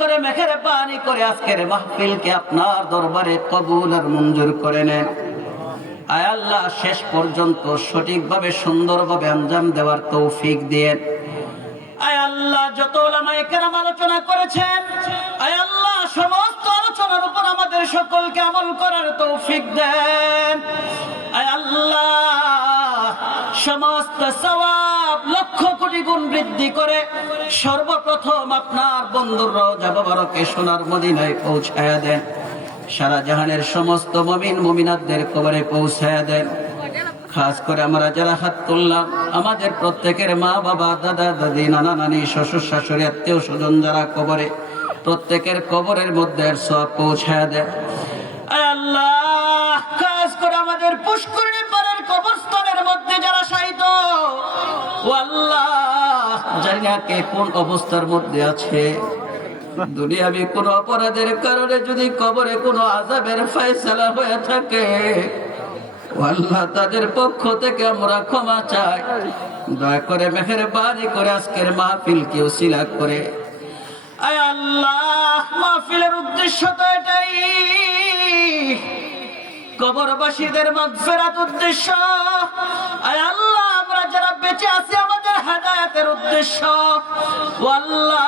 করে মেহেরবানি করে আজকের মাহফিলকে আপনার দরবারে কবুল আর মঞ্জুর করে নেন। আয় আল্লাহ, শেষ পর্যন্ত সঠিকভাবে সুন্দরভাবে আঞ্জাম দেওয়ার তৌফিক দেন। আয় আল্লাহ, যত উলামায়ে কেরাম আলোচনা করেছেন, আয় আল্লাহ সমস্ত আলোচনার উপর আমাদের সকলকে আমল করার তৌফিক দেন। আয় আল্লাহ, সমস্ত সওয়াব লক্ষ কোটি গুণ বৃদ্ধি করে সর্বপ্রথম আপনার বন্ধুর রওজা মুবারকে সোনার মদিনায় পৌঁছায়া দেন। সারা জাহানের সমস্ত মুমিন মুমিনাতদের কবরে পৌঁছায়া দেন। খাস করে আমরা যারা হাত তুললাম, আমাদের প্রত্যেকের মা বাবা, দাদা দাদি, নানা নানি, শ্বশুর শাশুড়ি, আত্মীয় স্বজন যারা কবরে, প্রত্যেকের কবরের মধ্যে সওয়াব পৌঁছায়া দেন। আয় আল্লাহ, খাস করে আমাদের পুষ্করিণী পাড়ের কবরস্থানের মধ্যে যারা শায়িত, ও আল্লাহ, জানি না কে কোন অবস্থার মধ্যে আছে। দুনিয়াবি কোন অপরাধের কারণে যদি কবরে কোনো আযাবের ফয়সালা হয়ে থাকে, আল্লাহ তাদের পক্ষ থেকে আমরা ক্ষমা চাই। দয়া করে মেহেরবানি করে আজকের মাহফিলকে উসিলা করে, আয় আল্লাহ, মাহফিলের উদ্দেশ্য তো এটাই, কবরবাসীদের মাগফিরাত উদ্দেশ্য। আয় আল্লাহ, আমরা যারা বেঁচে আছি আমাদের হেদায়েতের উদ্দেশ্য। ও আল্লাহ,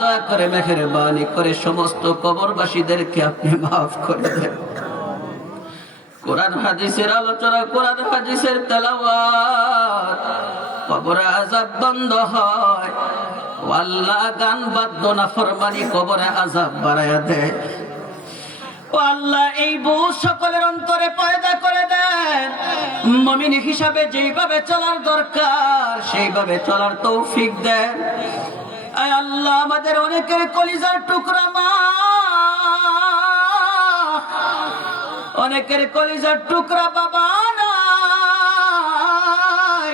দয়া করে মেহেরবানি করে সমস্ত কবরবাসীদেরকে আপনি মাফ করে দেন। কোরআন হাদিসের আলোচনা, কোরআন হাদিসের তেলাওয়াত, কবরে আযাব বন্ধ হয়। ও আল্লাহ, গান বাদ্য নাফরমানি কবরে আযাব বাড়ায়া দেয়। ও আল্লাহ, এই বুঝ সকলের অন্তরে পয়দা করে দেন। মুমিন হিসাবে যেইভাবে চলার দরকার সেইভাবে চলার তৌফিক দেন। আয় আল্লাহ, আমাদের অনেকের কলিজার টুকরা মা, অনেকের কলিজার টুকরা বাবা নাই,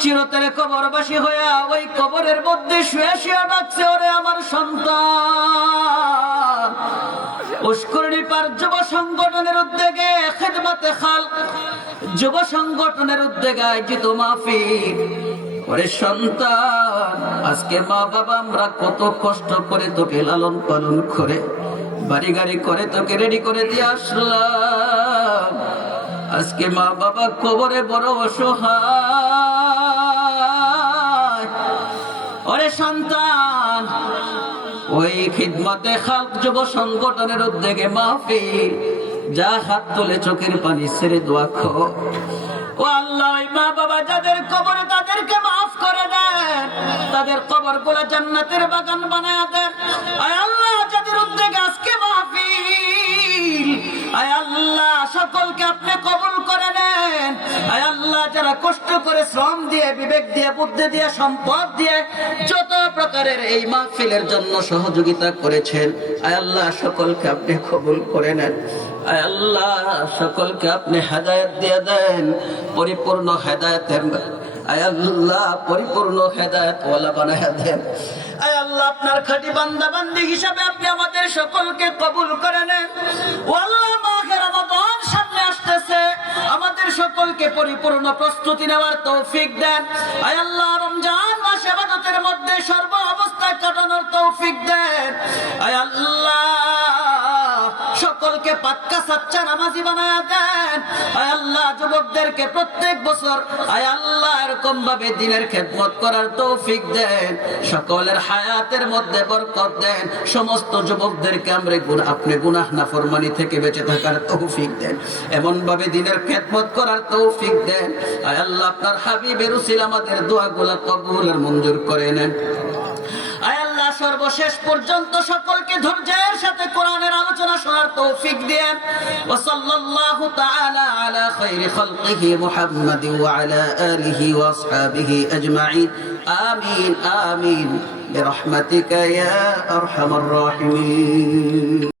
চিরতরে কবরবাসী হইয়া ওই কবরের মধ্যে শুয়ে শুয়ে ডাকছে, ওরে আমার সন্তান। পুষ্করিণী পার যুব সংগঠনের উদ্যোগে, খিদমতে খালক যুব সংগঠনের উদ্যোগে আয়োজিত মাহফিল। ওরে সন্তান, আজকে মা বাবা আমরা কত কষ্ট করে তোকে লালন পালন করে বাড়ি গাড়ি করে তোকে রেডি করে দিয়ে আসলাম। আজকে মা বাবা কবরে বড় অসহায়। ওরে সন্তান, ওই খিদমতে খালক যুব সংগঠনের উদ্যোগে মাহফিল, যা হাত তুলে চোখের পানি ছেড়ে দোয়া কর। ও আল্লাহ, ওই মা বাবা যাদের কবরে, তাদেরকে মাফ করে দেন, তাদের কবরগুলো জান্নাতের বাগান বানায়া দেন। আয় আল্লাহ, যাদের উদ্যোগে আজকে মাহফিল, আয় আল্লাহ সকলকে আপনি কবুল করে নেন। আয় আল্লাহ, যারা কষ্ট করে শ্রম দিয়ে, বিবেক দিয়ে, বুদ্ধি দিয়ে, সম্পদ দিয়ে যত প্রকারের এই মাহফিলের জন্য সহযোগিতা করেছেন, আয় আল্লাহ সকলকে আপনি কবুল করে নেন। আয় আল্লাহ, সকলকে আপনি হেদায়েত দিয়ে দেন, পরিপূর্ণ হেদায়েতের, আয় আল্লাহ পরিপূর্ণ হেদায়েত ওয়ালা বানায়া দেন। আয় আল্লাহ, আপনার খাঁটি বান্দা বান্দি হিসাবে আপনি আমাদের সকলকে কবুল করে নেন। ও আল্লাহ, মাহে রমাদান সামনে আসতেছে, আমাদের সকলকে পরিপূর্ণ প্রস্তুতি নেওয়ার তৌফিক দেন। আয় আল্লাহ, রমজান মাস ইবাদতের মধ্যে সর্ব অবস্থায় কাটানোর তৌফিক দেন। আয় আল্লাহ, সকলকে পাক্কা সাচ্চা নামাজি বানায়া দেন। আয় আল্লাহ, যুবকদেরকে প্রত্যেক বছর আয় আল্লাহ এরকম ভাবে দ্বীনের খেদমত করার তৌফিক দেন। সকলের হায়াতের মধ্যে বরকত দেন। সমস্ত যুবকদেরকে আপনি গুনাহ নাফরমানি থেকে বেঁচে থাকার তৌফিক দেন, এমন ভাবে দ্বীনের খেদমত করার তৌফিক দেন। আয় আল্লাহ, আপনার হাবিবের উসিলা আমাদের দোয়াগুলো কবুল আর মঞ্জুর করে নেন। আয় আল্লাহ, সর্বশেষ পর্যন্ত সকলকে ধৈর্যের সাথে কোরআনের আলোচনা শোনার তৌফিক দেন। ওয়া সাল্লাল্লাহু তাআলা আলা খায়রি খালকিহি মুহাম্মাদিন ওয়া আলা আলিহি ওয়া আসহাবিহি আজমাইন। আমিন আমিন বিরহমাতিকা ইয়া আরহামার রাহিমিন।